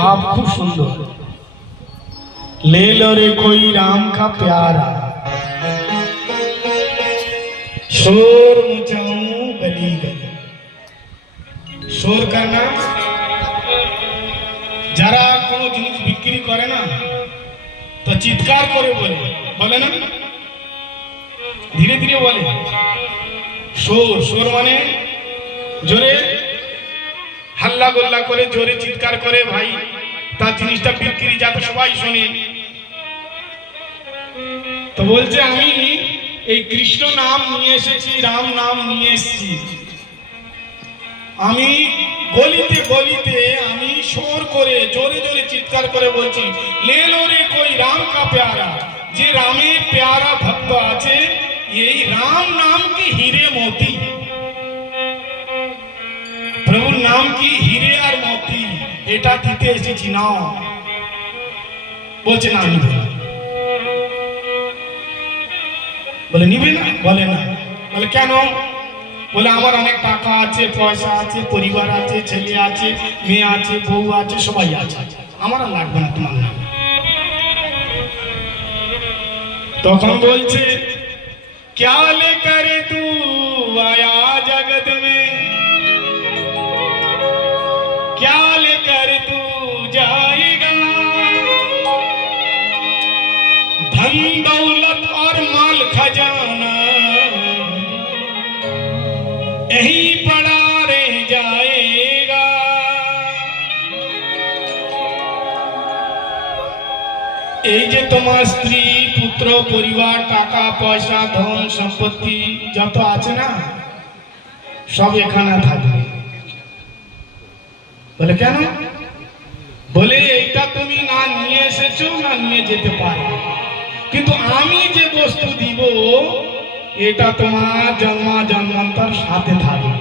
भाव खूब सुंदर। ले लो रे कोई राम का प्यारा, शोर मचाऊं गली गली। शोर करना, যারা কোনো জিনিস বিক্রি করে না তো চিৎকার করে বলে না, ধীরে ধীরে বলে। শোর, শোর মানে জোরে হাল্লা গোল্লা করে জোরে চিৎকার করে ভাই তার জিনিসটা বিক্রি যাতে সবাই শোনে। তো বলছে আমি এই কৃষ্ণ নাম নিয়ে এসেছি, রাম নাম নিয়ে এসেছি। আমি গলিতে গলিতে আমি শোর করে জোরে জোরে চিৎকার করে বলছি, ले लो रे कोई राम का प्यारा। যে রামের প্যারা ভক্ত আছে, এই রাম নাম কি হিরে মোতি, প্রভুর নাম কি হিরে আর মোতি, এটা দিতে এসেছি নাও। বলছে না নিবে, বলে নিবে না, বলে না। বলে কেন? বলে আমার অনেক টাকা আছে, পয়সা আছে, পরিবার আছে, ছেলে আছে, মেয়ে আছে, বউ আছে, সবাই আছে, আমার আর লাগবে না তোমার নাম। তখন বলছে क्या लेकर तू आया जगत में, क्या लेकर तू जाएगा, धन दौलत और माल खजाना यही पड़ा रह जाएगा। এই যে তোমার স্ত্রী, পুত্র, পরিবার, টাকা পয়সা, ধন সম্পত্তি যত আছে না, সব এখানে থাকবে। বলে কেন? বলে এইটা তুমি না নিয়ে এসেছো, না নিয়ে যেতে পারো, কিন্তু আমি যে বস্তু দিব এটা তোমার জন্মা জন্মান্তর সাথে থাকবে।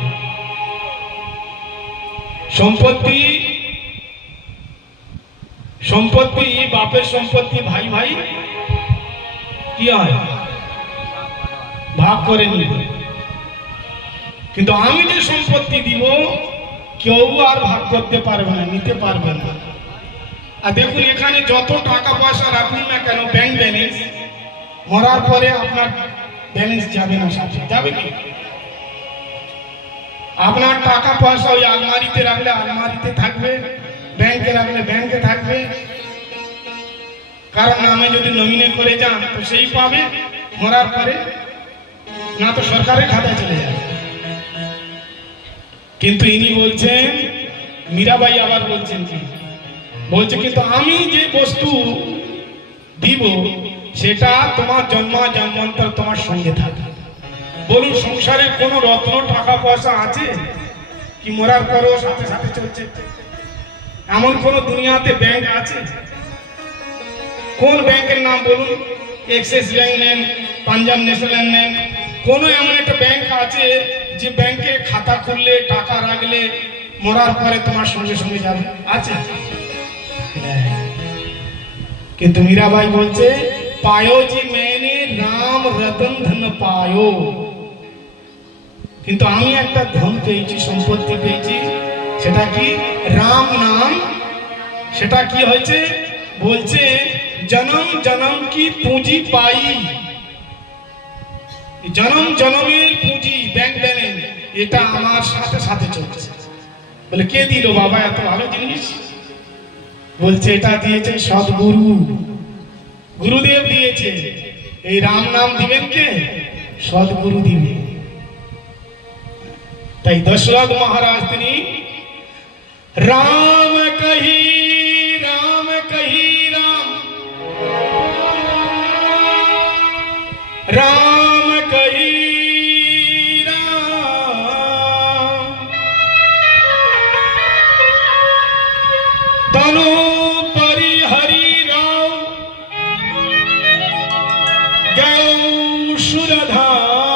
সম্পত্তি, সম্পত্তি বাপের সম্পত্তি ভাই ভাই কি হয়, ভাগ করে নিবে, কিন্তু আমি যে সম্পত্তি দিব কেউ আর ভাগ করতে পারবে না, নিতে পারবে না। আর দেখুন এখানে যত টাকা পয়সা রাখুন না কেন, ব্যাংক ব্যালেন্স, মরার পরে আপনার ব্যালেন্স যাবে না, সাথে যাবে কি? আপনার টাকা পয়সা ওই আলমারিতে রাখলে আলমারিতে থাকবে, ব্যাংকে রাখলে ব্যাংকে থাকবে, কারণ নামে যদি নমিনে করে যান তো সেই পাবে, মরার পরে না তো সরকারের খাতায় চলে যাবে। কিন্তু ইনি বলছেন, মীরাবাই আবার বলছেন কি, বলছে কিন্তু আমি যে বস্তু দিব সেটা তোমার জন্মা জন্মান্তর তোমার সঙ্গে থাকে। বলুন সংসারে কোনো রত্ন টাকা পয়সা আছে কি মরার পরেও সাথে সাথে চলছে? এমন কোন দুনিয়াতে ব্যাংক আছে? কোন ব্যাংকের নাম বলুন? এক্সিস ব্যাংক নেন, পাঞ্জাব ন্যাশনাল নেন, কোন এমন একটা ব্যাংক আছে যে ব্যাংকে খাতা খুললে টাকা রাখলে মরার পরে তোমার সঙ্গে সঙ্গে যাবে? আছে? কিন্তু মীরাবাই বলছে পায়ো জি मैंने রাম রতন ধন পায়ো, কিন্তু আমি একটা ধন পেয়েছি, সম্পত্তি পেয়েছি, সেটা কি? রাম নাম। সেটা কি হয়েছে? বলছে জনম জনম কি পুঁজি পাই, জনম জনমের পুঁজি, ব্যাংক ব্যালেন্স, এটা আমার সাথে সাথে চলছে। বলে কে দিল বাবা এত ভালো জিনিস? বলছে এটা দিয়েছে সদ্গুরু, গুরুদেব দিয়েছে। এই রাম নাম দিবেন কে? সদ্গুরু দিবে। তাই দশরথ মহারাজ তিনি রাম কহি রাম কহি রাম, রাম কহি রাম, তনু পরি হরি রাম, গৌ সুরধাম।